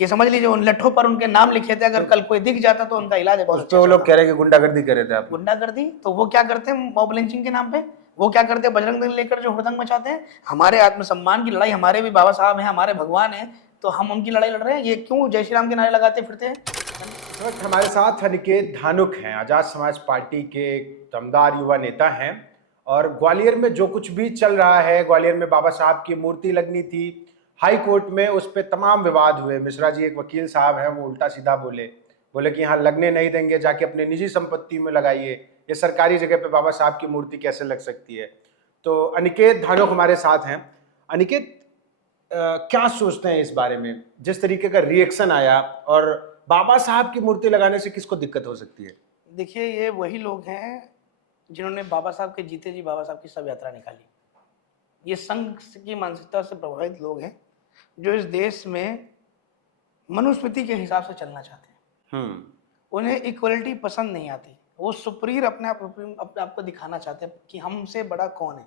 ये समझ लीजिए उन लट्ठों पर उनके नाम लिखे थे, अगर कल कोई दिख जाता तो उनका इलाज है। उस पे वो लोग कह रहे हैं कि गुंडागर्दी कर रहे थे आप। गुंडागर्दी तो वो क्या करते हैं मॉब लिंचिंग के नाम पे? वो क्या करते हैं बजरंग दल लेकर जो हुड़दंग मचाते हैं? हमारे आत्मसम्मान की लड़ाई, हमारे भी बाबा साहब हैं, हमारे भगवान हैं, तो हम उनकी लड़ाई लड़ रहे हैं। ये क्यों जय श्री राम के नारे लगाते फिरते हैं? इस वक्त हमारे साथ अनिकेत धानुक हैं, आजाद समाज पार्टी के दमदार युवा नेता हैं। और ग्वालियर में जो कुछ भी चल रहा है, ग्वालियर में बाबा साहब की मूर्ति लगनी थी, हाई कोर्ट में उस पर तमाम विवाद हुए। मिश्रा जी एक वकील साहब हैं, वो उल्टा सीधा बोले कि यहाँ लगने नहीं देंगे, जाके अपने निजी संपत्ति में लगाइए, ये सरकारी जगह पे बाबा साहब की मूर्ति कैसे लग सकती है। तो अनिकेत धानुक हमारे साथ हैं। अनिकेत, क्या सोचते हैं इस बारे में, जिस तरीके का रिएक्शन आया, और बाबा साहब की मूर्ति लगाने से किसको दिक्कत हो सकती है? देखिए, ये वही लोग हैं जिन्होंने बाबा साहब के जीते जी बाबा साहब की शव यात्रा निकाली। ये संघ की मानसिकता से प्रभावित लोग हैं जो इस देश में मनुस्मृति के हिसाब से चलना चाहते हैं। उन्हें इक्वलिटी पसंद नहीं आती, वो सुपीरियर अपने आप को दिखाना चाहते हैं कि हमसे बड़ा कौन है।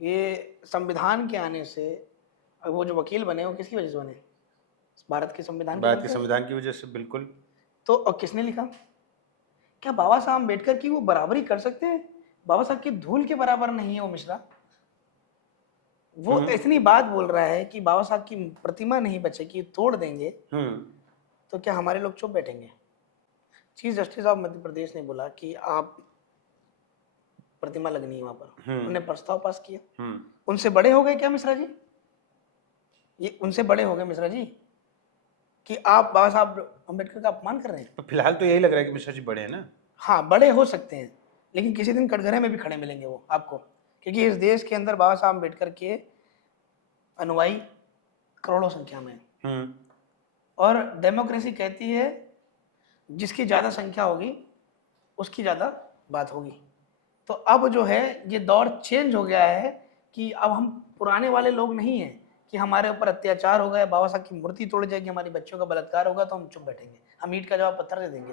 ये संविधान के आने से, वो जो वकील बने वो किसकी वजह से बने? भारत के संविधान की वजह से। बिल्कुल। तो और किसने लिखा? क्या बाबा साहब अम्बेडकर की वो बराबरी कर सकते हैं? बाबा साहब की धूल के बराबर नहीं है वो मिश्रा। वो इतनी बात बोल रहा है कि बाबा साहब की प्रतिमा नहीं बचेगी, तोड़ देंगे। तो क्या हमारे लोग चुप बैठेंगे? Chief justice of Madhya Pradesh ने बोला कि आप प्रतिमा लगनी है वहां पर, उन्होंने प्रस्ताव पास किया। उनसे बड़े हो गए क्या मिश्रा जी? ये उनसे बड़े हो गए मिश्रा जी कि आप बाबा साहब अम्बेडकर का अपमान कर रहे हैं? तो फिलहाल तो यही लग रहा है कि मिश्रा जी बड़े हैं ना। हाँ, बड़े हो सकते हैं, लेकिन किसी दिन कटघरे में भी खड़े मिलेंगे वो आपको, क्योंकि इस देश के अंदर बाबा साहब अम्बेडकर के अनुयायी करोड़ों संख्या में हैं। और डेमोक्रेसी कहती है जिसकी ज्यादा संख्या होगी उसकी ज्यादा बात होगी। तो अब जो है ये दौर चेंज हो गया है कि अब हम पुराने वाले लोग नहीं हैं कि हमारे ऊपर अत्याचार होगा, बाबा साहब की मूर्ति तोड़ जाएगी, हमारी बच्चों का बलात्कार होगा तो हम चुप बैठेंगे, हम ईंट का जवाब पत्थर दे देंगे।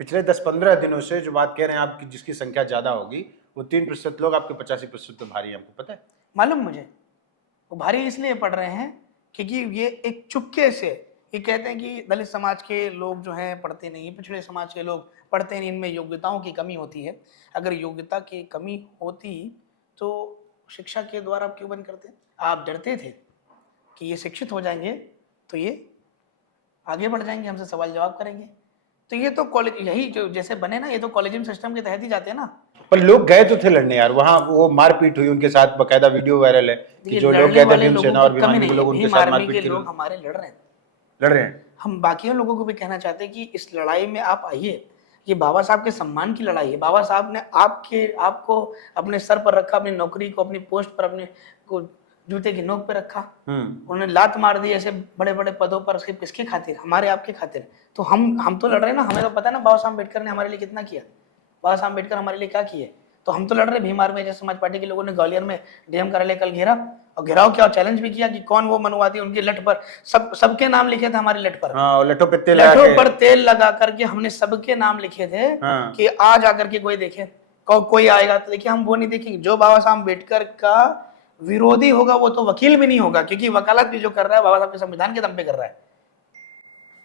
पिछले 10-15 दिनों से जो बात कह रहे हैं आप कि जिसकी संख्या ज्यादा होगी वो 3% लोग, आपके 85% तो भारी है, आपको पता है? मालूम मुझे। वो भारी इसलिए पड़ रहे हैं क्योंकि ये एक चुपके से ये कहते हैं कि दलित समाज के लोग जो हैं पढ़ते नहीं, पिछड़े समाज के लोग पढ़ते नहीं, इनमें योग्यताओं की कमी होती है। अगर योग्यता की कमी होती तो शिक्षा के द्वारा आप क्यों बंद करते? आप डरते थे कि ये शिक्षित हो जाएंगे तो ये आगे बढ़ जाएंगे, हमसे सवाल जवाब करेंगे। तो ये तो कॉलेज यही जो जैसे बने ना, ये तो कॉलेजियम सिस्टम के तहत ही जाते हैं ना। पर लोग गए तो थे लड़ने यार, वहाँ वो मारपीट हुई उनके साथ, बकायदा वीडियो वायरल है कि जो लोग गए थे भीमसेना और भीम आर्मी के लोग, उनके साथ मारपीट की। लोग हमारे लड़ रहे हैं। हम बाकी लोगों को भी कहना चाहते हैं कि इस लड़ाई में आप आइए। ये बाबा साहब के सम्मान की लड़ाई है। बाबा साहब ने आपको अपने सर पर रखा, अपनी नौकरी को, अपनी पोस्ट पर, अपने को जूते की नोक पे रखा। उन्होंने लात मार दी ऐसे बड़े बड़े पदों पर, उसके किसके खातिर? हमारे आपके खातिर। तो हम तो लड़ रहे हैं ना, हमें तो पता है ना बाबा साहब अम्बेडकर ने हमारे लिए कितना किया, बाबा साहब अम्बेडकर हमारे लिए क्या किए। तो हम तो लड़ रहे। भीम आर्मी समाज पार्टी के लोगों ने ग्वालियर में डीएम कार्यालय कल घेरा, और घेराव क्या, चैलेंज भी किया कि कौन वो मनुवादी, उनकी लठ पर सबके नाम लिखे थे हमारी लठ पर। लठों पर तेल लगा करके हमने सबके नाम लिखे थे कि आज आकर के कोई देखे, कोई आएगा तो देखिए हम वो नहीं देखेंगे। जो बाबा साहब अम्बेडकर का विरोधी होगा वो तो वकील भी नहीं होगा, क्योंकि वकालत भी जो कर रहा है बाबा साहब के संविधान के दम पे कर रहा है।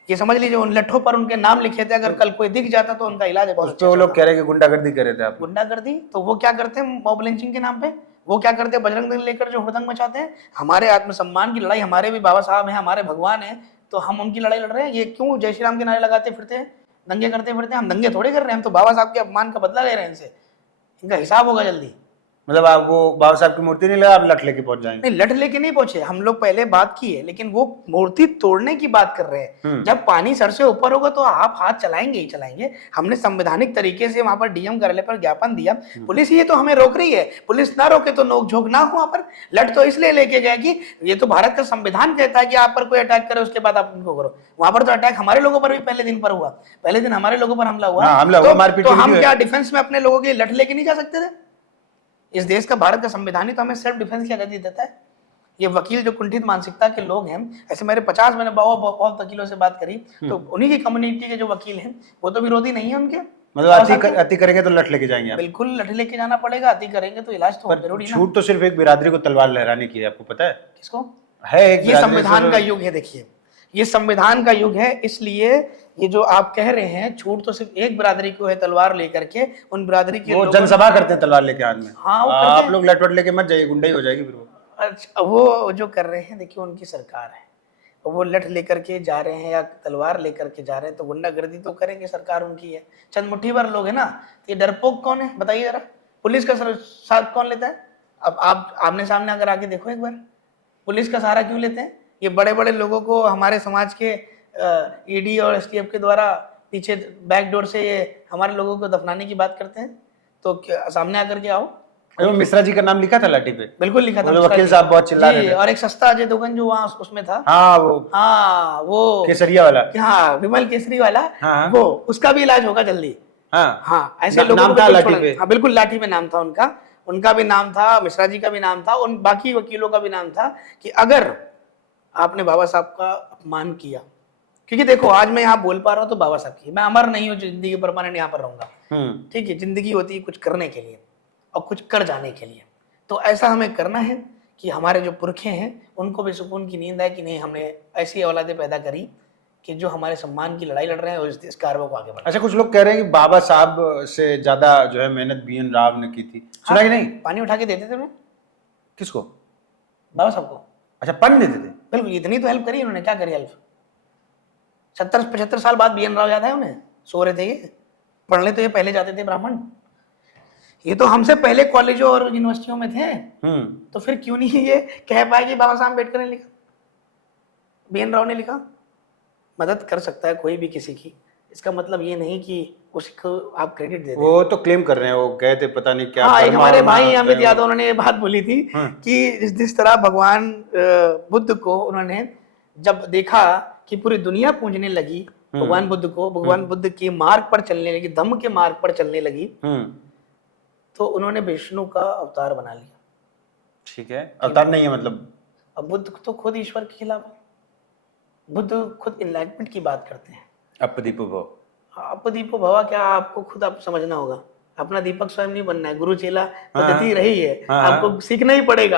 ये समझ लीजिए उन लट्ठों पर उनके नाम लिखे थे, अगर कल कोई दिख जाता तो उनका इलाज है। तो वो लोग कह रहे हैं कि गुंडागर्दी कर रहे थे आप। गुंडागर्दी तो वो क्या करते हैं मॉब लिंचिंग के नाम पे? वो क्या करते हैं बजरंग दल लेकर जो हुड़दंग मचाते हैं? हमारे आत्मसम्मान की लड़ाई, हमारे भी बाबा साहब हैं, हमारे भगवान हैं, तो हम उनकी लड़ाई लड़ रहे हैं। ये क्यों जय श्री राम के नारे लगाते फिरते हैं, दंगे करते फिरते हैं? हम दंगे थोड़े कर रहे हैं, हम तो बाबा साहब के अपमान का बदला ले रहे हैं इनसे। इनका हिसाब होगा जल्दी। मतलब आप वो बाबा साहब की मूर्ति नहीं लगा, आप लठ लेके पहुंच जाएंगे? नहीं, लठ लेके नहीं पहुंचे, हम लोग पहले बात की है, लेकिन वो मूर्ति तोड़ने की बात कर रहे हैं। जब पानी सर से ऊपर होगा तो आप हाथ चलाएंगे ही चलाएंगे। हमने संवैधानिक तरीके से वहां पर डीएम कार्यालय पर ज्ञापन दिया, पुलिस ये तो हमें रोक रही है। पुलिस ना रोके तो नोकझोंक ना हो। वहां पर लठ तो इसलिए लेके गए कि ये तो भारत का संविधान कहता है कि आप पर कोई अटैक करे उसके बाद आप उनको करो। वहां पर तो अटैक हमारे लोगों पर भी पहले दिन पर हुआ, पहले दिन हमारे लोगों पर हमला हुआ। तो हम क्या डिफेंस में अपने लोगों के लठ लेके नहीं जा सकते थे? इस देश का, भारत का संविधान ही तो हमें सेल्फ डिफेंस की आजादी देता है। ये वकील जो कुंठित मानसिकता के लोग हैं, ऐसे मेरे 50 मैंने बहुत वकीलों से बात करी, तो उन्हीं की कम्युनिटी के जो वकील हैं वो तो विरोधी नहीं है उनके। मतलब अति करेंगे तो लठ लेके जाएंगे आप? बिल्कुल लठ लेके जाना पड़ेगा, अति करेंगे तो इलाज तो जरूरी ना। छूट तो सिर्फ एक बिरादरी को तलवार लहराने की है, आपको पता है? किसको? है एक, ये संविधान का युग है। देखिए ये संविधान का युग है, इसलिए ये जो आप कह रहे हैं छूट तो सिर्फ एक बिरादरी को है तलवार लेकर के, उन बिरादरी के वो लोगों जनसभा करते हैं तलवार लेके हाथ में। हाँ वो करते आप हैं। लोग लटवट लेके मत जाइए, गुंडा ही हो जाएगी फिर वो। अच्छा, वो जो कर रहे हैं देखिए उनकी सरकार है, वो लठ लेकर के जा रहे हैं या तलवार लेकर के जा रहे हैं तो गुंडागर्दी तो करेंगे, सरकार उनकी है। चंद मुट्ठी भर लोग है ना, तो ये डरपोक कौन है बताइए जरा, पुलिस का साथ कौन लेता है? अब आप आमने सामने अगर आके देखो एक बार, पुलिस का सहारा क्यों लेते हैं? ये बड़े बड़े लोगों को हमारे समाज के ईडी और एसटीएफ के द्वारा पीछे बैकडोर से ये हमारे लोगों को दफनाने की बात करते हैं, तो सामने आकर के आओ। मिश्रा जी का नाम लिखा था लाठी पे? बिल्कुल लिखा था, वकील साहब बहुत चिल्ला रहे थे। और एक सस्ता अजय दोगन जो वहाँ उसमें था, वो केसरिया वाला, हाँ विमल केसरी वाला, हाँ, वो उसका भी इलाज होगा जल्दी। हाँ ऐसे लोगों नाम को था लाठी छोड़ना। पे। हाँ बिल्कुल लाठी पे नाम था उनका, उनका भी नाम था, मिश्रा जी का भी नाम था, उन बाकी वकीलों का भी नाम था कि अगर आपने बाबा साहब का अपमान किया, क्योंकि देखो आज मैं यहाँ बोल पा रहा हूँ तो बाबा साहब की, मैं अमर नहीं हूँ जिंदगी परमानेंट यहाँ पर रहूंगा, ठीक है, जिंदगी होती है कुछ करने के लिए और कुछ कर जाने के लिए, तो ऐसा हमें करना है कि हमारे जो पुरखे हैं उनको भी सुकून की नींद है कि नहीं हमने ऐसी औलादें पैदा करी कि जो हमारे सम्मान की लड़ाई लड़ रहे हैं और इस कारवा को आगे बढ़ा। अच्छा, कुछ लोग कह रहे हैं कि बाबा साहब से ज्यादा जो है मेहनत BN राव ने की थी, सुना कि नहीं? पानी उठा के देते थे उन्हें। किसको? बाबा साहब को। अच्छा, पानी देते थे? बिल्कुल, इतनी तो हेल्प करी उन्होंने, क्या करी हेल्प? 70-75 साल बाद BN राव याद है उन्हें? सो रहे थे ये, पढ़ने तो ये पहले जाते थे ब्राह्मण, ये तो हमसे पहले कॉलेजों और यूनिवर्सिटियों में थे, तो फिर क्यों नहीं ये कह पाए कि बाबा साहब अम्बेडकर ने लिखा, BN राव ने लिखा? मदद कर सकता है कोई भी किसी की, इसका मतलब ये नहीं कि उसको आप क्रेडिट दे दें। वो तो क्लेम कर रहे हैं, वो गए थे पता नहीं क्या। हाँ, एक हमारे भाई अमित यादव उन्होंने ये बात बोली थी कि जिस तरह भगवान बुद्ध को उन्होंने जब देखा कि पूरी दुनिया पूजने लगी भगवान बुद्ध को, भगवान बुद्ध के मार्ग पर चलने लगी, धम्म के मार्ग पर चलने लगी, तो उन्होंने विष्णु का अवतार बना लिया। ठीक है, अवतार नहीं है मतलब, अब बुद्ध तो खुद ईश्वर के खिलाफ है, बुद्ध खुद इनलाइटमेंट की बात करते हैं। अपदीपो भव। अपदीपो भव क्या, आपको खुद आप समझना होगा, अपना दीपक स्वयं नहीं बनना है, गुरु चेला पद्धति रही है, आपको सीखना ही पड़ेगा।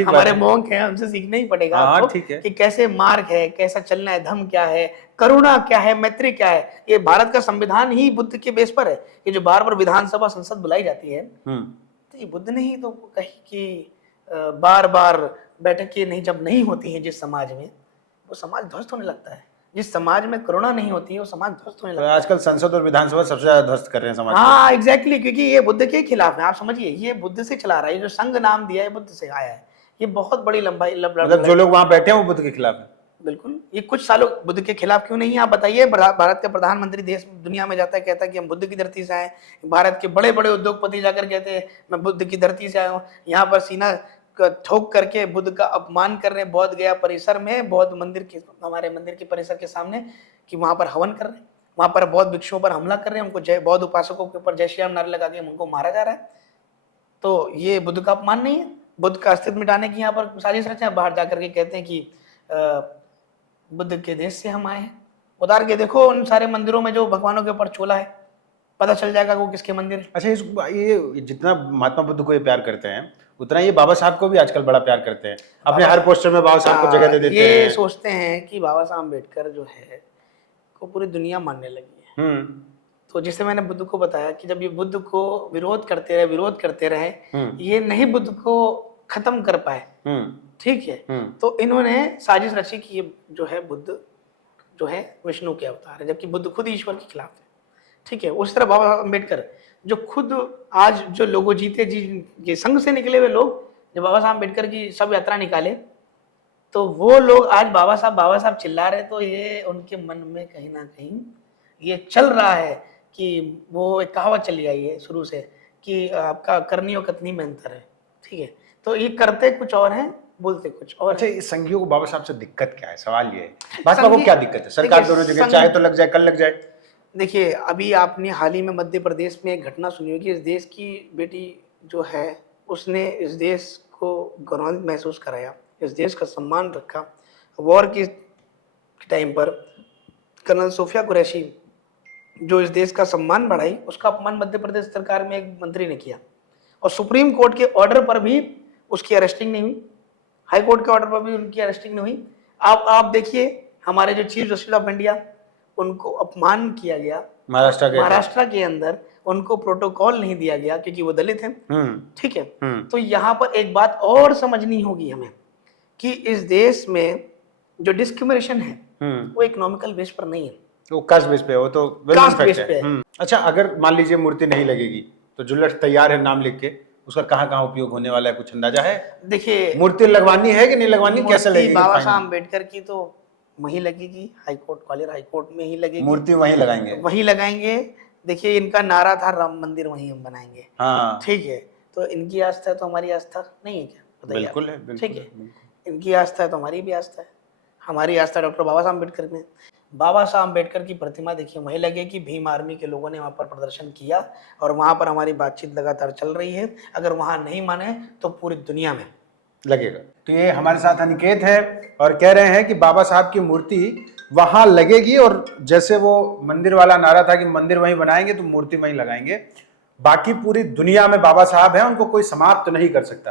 हमारे मोंक हैं, हमसे सीखना ही पड़ेगा आपको कि कैसे मार्ग है, कैसा चलना है, धम्म क्या है, करुणा क्या है, मैत्री क्या है। ये भारत का संविधान ही बुद्ध के बेस पर है, ये जो बार बार विधानसभा संसद बुलाई जाती है, तो ये बुद्ध ने ही तो कही कि बार बार बैठकें नहीं जब नहीं होती हैं जिस समाज में, वो समाज ध्वस्त होने लगता है। जिस समाज में करुणा नहीं होती है वो समाज ध्वस्त होने लगता है। आजकल संसद और विधानसभा सबसे ज्यादा ध्वस्त कर रहे हैं समाज। हाँ एग्जैक्टली, क्योंकि ये बुद्ध के खिलाफ है, आप समझिए, ये बुद्ध से चला रहा है, ये जो संघ नाम दिया है बुद्ध से आया है, ये बहुत बड़ी लंबाई मतलब जो लोग वहां बैठे हैं वो बुद्ध के खिलाफ है। बिल्कुल, ये कुछ सालों बुद्ध के खिलाफ क्यों नहीं है आप बताइए? भारत का प्रधानमंत्री देश दुनिया में जाता है, कहता है कि हम बुद्ध की धरती से आए, भारत के बड़े बड़े उद्योगपति जाकर कहते हैं मैं बुद्ध की धरती से आया हूँ, यहाँ पर सीना ठोक करके बुद्ध का अपमान कर रहे हैं बौद्ध गया परिसर में, बौद्ध मंदिर के, हमारे मंदिर के परिसर के सामने, कि वहां पर हवन कर रहे हैं, वहां पर बौद्ध भिक्षुओं पर हमला कर रहे हैं, उनको जय बौद्ध उपासकों के ऊपर जय श्री राम नारे लगा के उनको मारा जा रहा है। तो ये बुद्ध का अपमान नहीं है? बुद्ध का अस्तित्व मिटाने की यहाँ पर साजिश रचे हैं, बाहर जाकर के कहते हैं कि बुद्ध के देश से हम आए हैं। उतार के देखो उन सारे मंदिरों में जो भगवानों के ऊपर चोला है, पता चल जाएगा वो किसके मंदिर है। अच्छा, ये जितना महात्मा बुद्ध को ये प्यार करते हैं उतना ये बाबा साहब को भी आजकल बड़ा प्यार करते हैं, अपने हर पोस्टर में बाबा साहब को जगह दे देते हैं। ये सोचते हैं कि बाबा साहब अम्बेडकर जो है को पूरी दुनिया मानने लगी है। तो जिसे मैंने बुद्ध को बताया कि जब ये बुद्ध को विरोध करते रहे, ये नहीं बुद्ध को खत्म कर पाए, ठीक है, तो इन्होंने साजिश रची कि ये जो है बुद्ध जो है विष्णु के अवतार है, जबकि बुद्ध खुद ईश्वर के खिलाफ है, ठीक है। उस तरह बाबा अम्बेडकर जो खुद आज जो लोगों जीते जी ये संघ से निकले हुए लोग, जब बाबा साहब अम्बेडकर की सब यात्रा निकाले तो वो लोग आज बाबा साहब चिल्ला रहे, तो ये उनके मन में कहीं ना कहीं ये चल रहा है कि वो एक कहावत चली आई है शुरू से कि आपका करनी और कतनी में अंतर है, ठीक है। तो ये करते कुछ और हैं, बोलते कुछ और। अच्छा, इस संघियों को बाबा साहब से दिक्कत क्या है? सवाल ये है, भाजपा को क्या दिक्कत है? सरकार दोनों जगह, चाहे तो लग जाए, कल लग जाए। देखिए, अभी आपने हाल ही में मध्य प्रदेश में एक घटना सुनी होगी, इस देश की बेटी जो है उसने इस देश को गौरवान्वित महसूस कराया, इस देश का सम्मान रखा। वॉर के टाइम पर कर्नल सोफिया कुरैशी जो इस देश का सम्मान बढ़ाई, उसका अपमान मध्य प्रदेश सरकार में एक मंत्री ने किया, और सुप्रीम कोर्ट के ऑर्डर पर भी उसकी अरेस्टिंग नहीं हुई, हाई कोर्ट के ऑर्डर पर भी उनकी अरेस्टिंग नहीं हुई। आप देखिए, हमारे जो चीफ जस्टिस ऑफ इंडिया, उनको अपमान किया गया महाराष्ट्र के महाराष्ट्र के अंदर, उनको प्रोटोकॉल नहीं दिया गया क्योंकि वो दलित हैं। ठीक है, तो यहाँ पर एक बात और समझनी होगी हमें कि इस देश में जो डिस्क्रिमिनेशन है वो इकोनॉमिकल बेस पर नहीं है, वो कास्ट बेस पे है, वो तो कास्ट बेस पे है। अच्छा, अगर मान लीजिए मूर्ति नहीं लगेगी तो जुल्लट तैयार है नाम लिख के, उसका कहाँ कहाँ उपयोग होने वाला है, कुछ अंदाजा है? देखिए, मूर्ति लगवानी है कि नहीं लगवानी, कैसे लगेगी? बाबा साहब अम्बेडकर की तो वहीं लगेगी, हाईकोर्ट, ग्वालियर हाईकोर्ट में ही लगेगी, मूर्ति वहीं लगाएंगे, वहीं लगाएंगे। देखिए, इनका नारा था राम मंदिर वहीं हम बनाएंगे। हाँ, ठीक है, तो इनकी आस्था है तो हमारी आस्था नहीं है क्या? बताइए। बिल्कुल है, ठीक है, इनकी आस्था है तो हमारी भी आस्था है। हमारी आस्था डॉक्टर बाबा साहब अम्बेडकर में। बाबा साहब अम्बेडकर की प्रतिमा देखिए वहीं लगेगी। भीम आर्मी के लोगों ने वहाँ पर प्रदर्शन किया और वहाँ पर हमारी बातचीत लगातार चल रही है। अगर वहाँ नहीं माने तो पूरी दुनिया में लगेगा। तो ये हमारे साथ अनिकेत है और कह रहे हैं कि बाबा साहब की मूर्ति वहां लगेगी, और जैसे वो मंदिर वाला नारा था कि मंदिर वहीं बनाएंगे तो मूर्ति वहीं लगाएंगे। बाकी पूरी दुनिया में बाबा साहब हैं, उनको कोई समाप्त नहीं कर सकता।